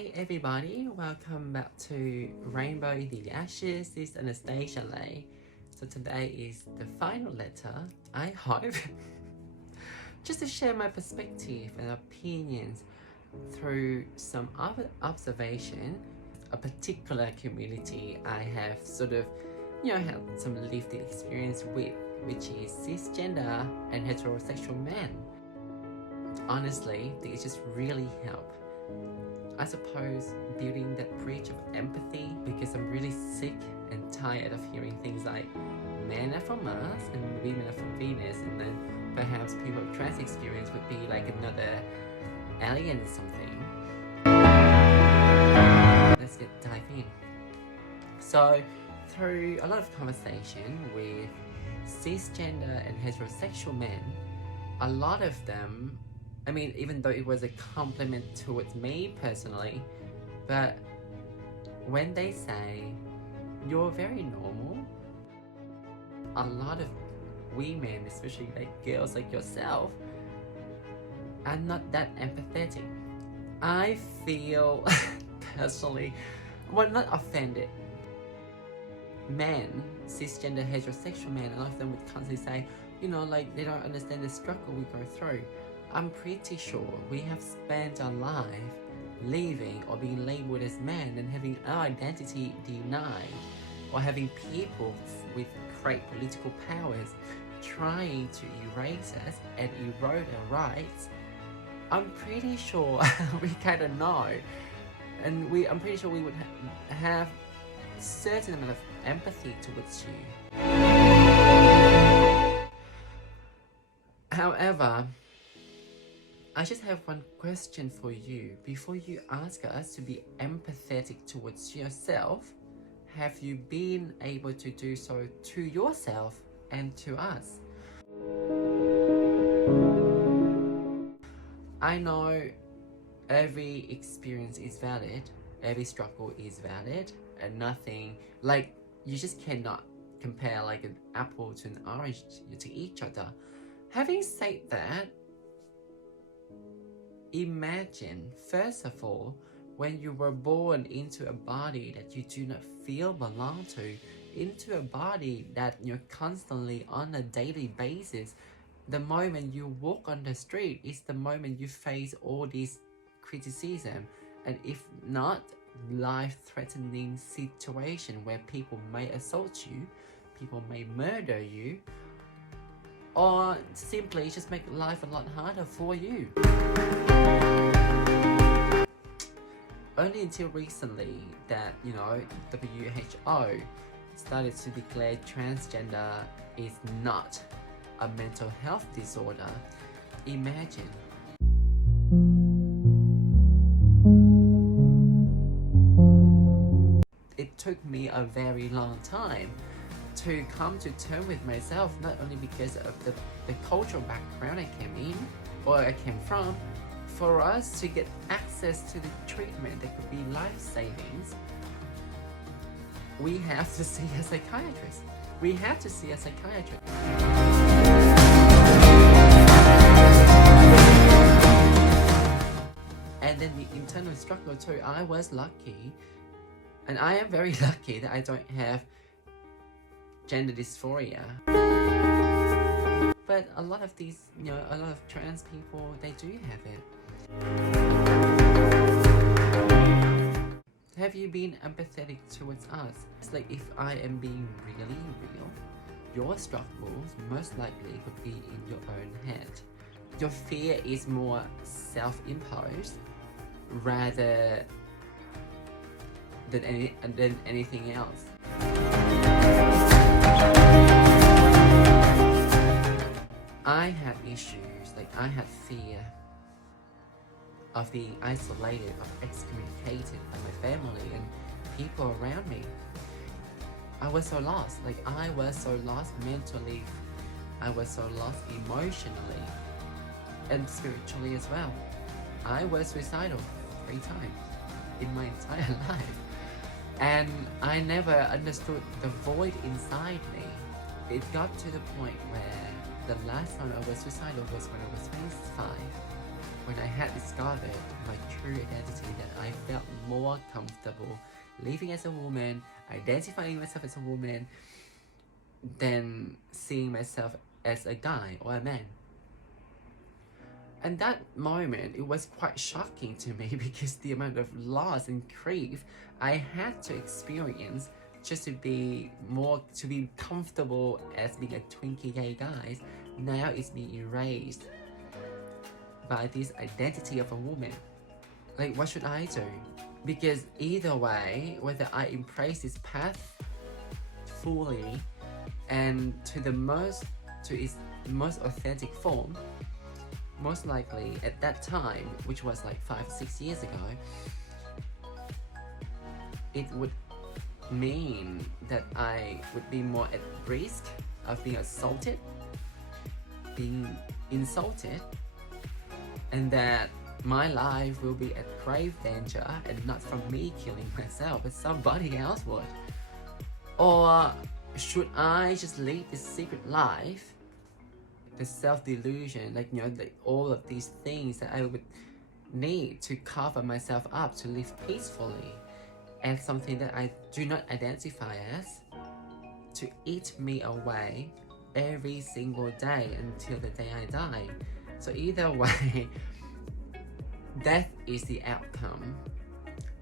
Hi everybody, welcome back to Rainbow in the Ashes. This is Anastasia Lay. So today is the final letter, I hope, just to share my perspective and opinions through some other observation, a particular community I have sort of, had some lived experience with, which is cisgender and heterosexual men. Honestly, these just really help. I suppose building that bridge of empathy, because I'm really sick and tired of hearing things like men are from Mars and women are from Venus, and then perhaps people with trans experience would be like another alien or something. Let's dive in. So through a lot of conversation with cisgender and heterosexual men, a lot of them, even though it was a compliment towards me personally, but when they say, you're very normal, a lot of women, especially like girls like yourself, are not that empathetic. I feel personally, not offended. Men, cisgender heterosexual men, a lot of them would constantly say, they don't understand the struggle we go through. I'm pretty sure we have spent our life living or being labeled as men and having our identity denied, or having people with great political powers trying to erase us and erode our rights. I'm pretty sure we kind of know, and I'm pretty sure we would have a certain amount of empathy towards you. However, I just have one question for you. Before you ask us to be empathetic towards yourself, have you been able to do so to yourself and to us? I know every experience is valid, every struggle is valid, and nothing, you just cannot compare like an apple to an orange to each other. Having said that, imagine, first of all, when you were born into a body that you do not feel belong to, into a body that you're constantly on a daily basis. The moment you walk on the street is the moment you face all this criticism, and if not, life-threatening situation where people may assault you, people may murder you, or simply just make life a lot harder for you. Only until recently that, WHO started to declare transgender is not a mental health disorder. Imagine. It took me a very long time to come to terms with myself, not only because of the cultural background I came from. For us to get access to the treatment that could be life savings, we have to see a psychiatrist. And then the internal struggle too. I was lucky, and I am very lucky that I don't have gender dysphoria. But a lot of these, a lot of trans people, they do have it. Have you been empathetic towards us? It's like, if I am being really real, your struggles most likely could be in your own head. Your fear is more self-imposed rather than anything else. I had issues, I had fear of being isolated, of excommunicated by my family and people around me. I was so lost, I was so lost mentally, I was so lost emotionally, and spiritually as well. I was suicidal 3 times in my entire life, and I never understood the void inside me. It got to the point where the last time I was suicidal was when I was 25, when I had discovered my true identity, that I felt more comfortable living as a woman, identifying myself as a woman, than seeing myself as a guy or a man. And that moment, it was quite shocking to me because the amount of loss and grief I had to experience just to be comfortable as being a twinkie gay guy, now is being erased by this identity of a woman. Like, what should I do? Because either way, whether I embrace this path fully and to its most authentic form, most likely at that time, which was like 5-6 years ago, it would mean that I would be more at risk of being assaulted, being insulted, and that my life will be at grave danger, and not from me killing myself, but somebody else would. Or should I just lead this secret life, the self-delusion, all of these things that I would need to cover myself up to live peacefully, as something that I do not identify as, to eat me away every single day until the day I die. So either way, death is the outcome,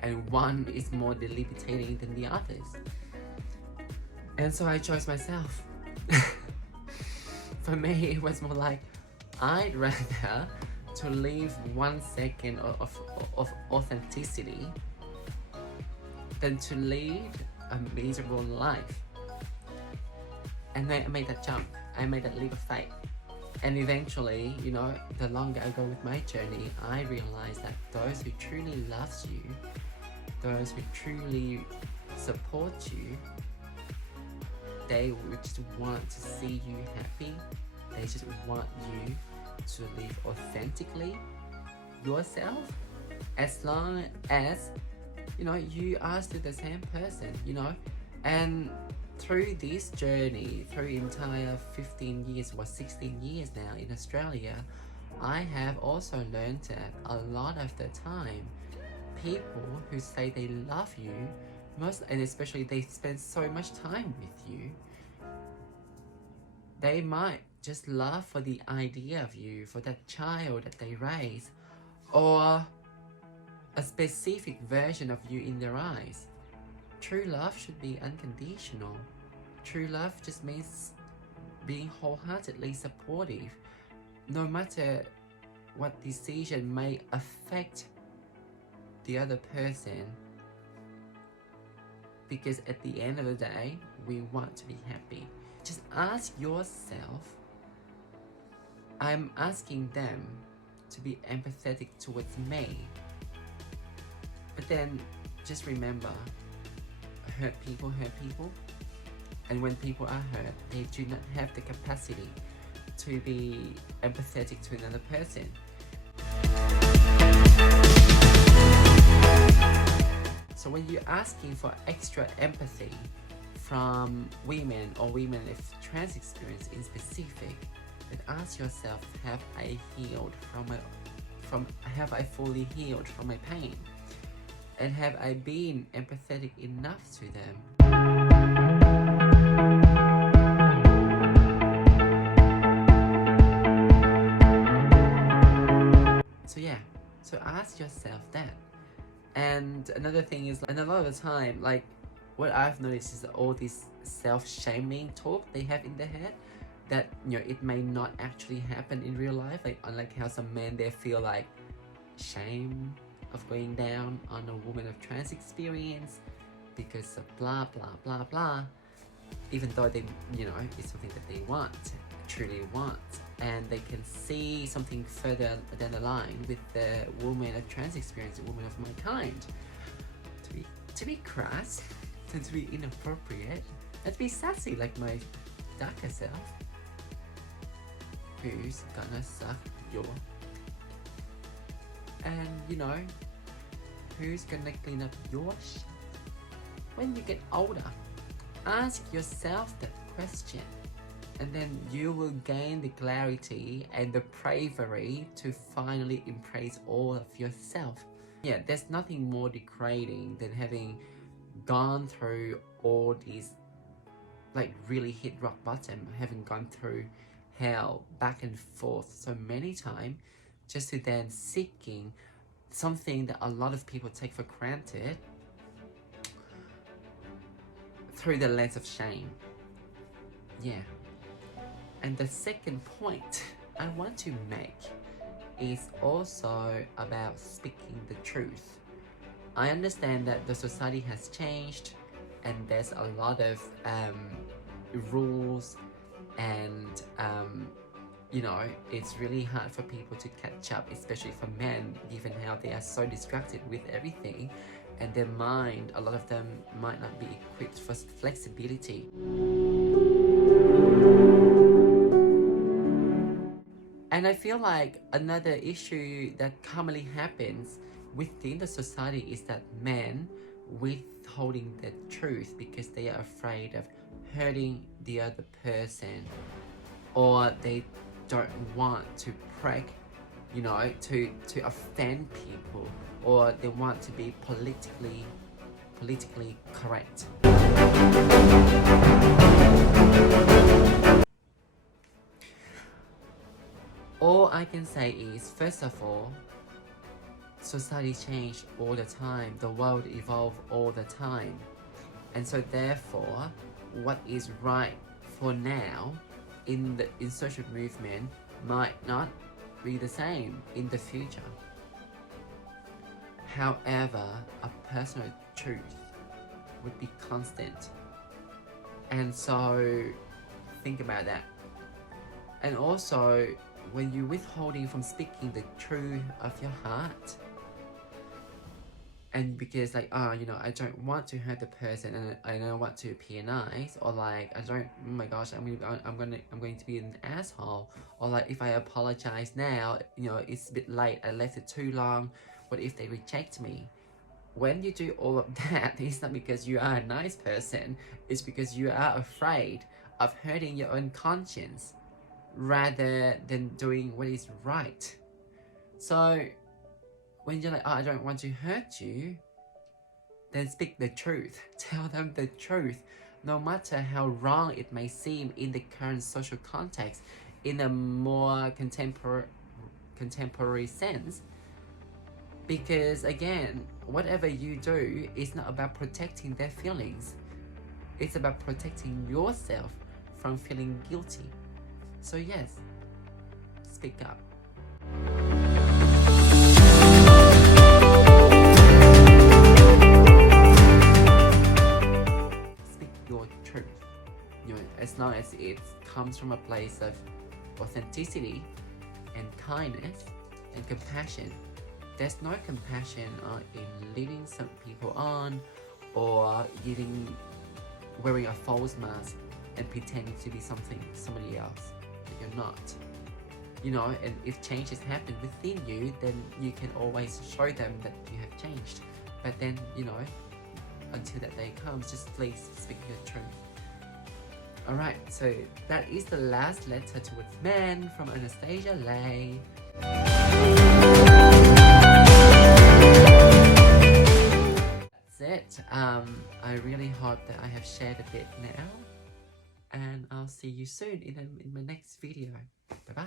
and one is more debilitating than the others. And so I chose myself. For me, it was more like, I'd rather to live 1 second of authenticity than to lead a miserable life. And then I made that jump. I made that leap of faith. And eventually, the longer I go with my journey, I realize that those who truly loves you, those who truly support you, they would just want to see you happy. They just want you to live authentically yourself, as long as you are still the same person, and through this journey, through entire 15 years or 16 years now in Australia, I have also learned that a lot of the time, people who say they love you, and especially they spend so much time with you, they might just love for the idea of you, for that child that they raise, or a specific version of you in their eyes. True love should be unconditional. True love just means being wholeheartedly supportive, no matter what decision may affect the other person. Because at the end of the day, we want to be happy. Just ask yourself, I'm asking them to be empathetic towards me. But then, just remember, hurt people. And when people are hurt, they do not have the capacity to be empathetic to another person. So when you're asking for extra empathy from women, or women with trans experience in specific, then ask yourself, have I fully healed from my pain? And have I been empathetic enough to them? So ask yourself that. And another thing is, and a lot of the time, what I've noticed is that all this self-shaming talk they have in their head, that it may not actually happen in real life. Unlike how some men, they feel like shame of going down on a woman of trans experience because of blah blah blah blah, even though they it's something that they truly want, and they can see something further down the line with the woman of trans experience, the woman of my kind, to be crass and to be inappropriate and to be sassy like my darker self, who's gonna suck your, and who's gonna clean up your shit when you get older. Ask yourself that question. and then you will gain the clarity and the bravery to finally embrace all of yourself. Yeah, there's nothing more degrading than having gone through all these, like really hit rock bottom, having gone through hell back and forth so many times, just to then seeking something that a lot of people take for granted through the lens of shame. Yeah. And the second point I want to make is also about speaking the truth. I understand that the society has changed and there's a lot of rules and you know, it's really hard for people to catch up, especially for men, given how they are so distracted with everything, and their mind, a lot of them might not be equipped for flexibility. And I feel like another issue that commonly happens within the society is that men withholding the truth because they are afraid of hurting the other person, or they don't want to break, you know, to offend people, or they want to be politically correct. All I can say is, first of all, society changes all the time, the world evolves all the time, and so therefore what is right for now in social movement might not be the same in the future. However, a personal truth would be constant, and so think about that. And also, when you're withholding from speaking the truth of your heart, and because like, oh, you know, I don't want to hurt the person, and I don't want to appear nice, or like, I don't, oh my gosh, I'm going to be an asshole, or like, if I apologize now, you know, it's a bit late, I left it too long, what if they reject me? When you do all of that, it's not because you are a nice person, it's because you are afraid of hurting your own conscience rather than doing what is right. So when you're like, oh, I don't want to hurt you, then speak the truth. Tell them the truth, no matter how wrong it may seem in the current social context, in a more contemporary sense. Because again, whatever you do is not about protecting their feelings. It's about protecting yourself from feeling guilty. So yes, speak up. Speak your truth. You know, as long as it comes from a place of authenticity and kindness and compassion. There's no compassion in leading some people on, or wearing a false mask and pretending to be somebody else that you're not. You know, and if changes happen within you, then you can always show them that you have changed. But then, you know, until that day comes, just please speak your truth. Alright, so that is the last letter towards men from Anastasia Lay. That's it. I really hope that I have shared a bit now, and I'll see you soon in my next video. Bye bye.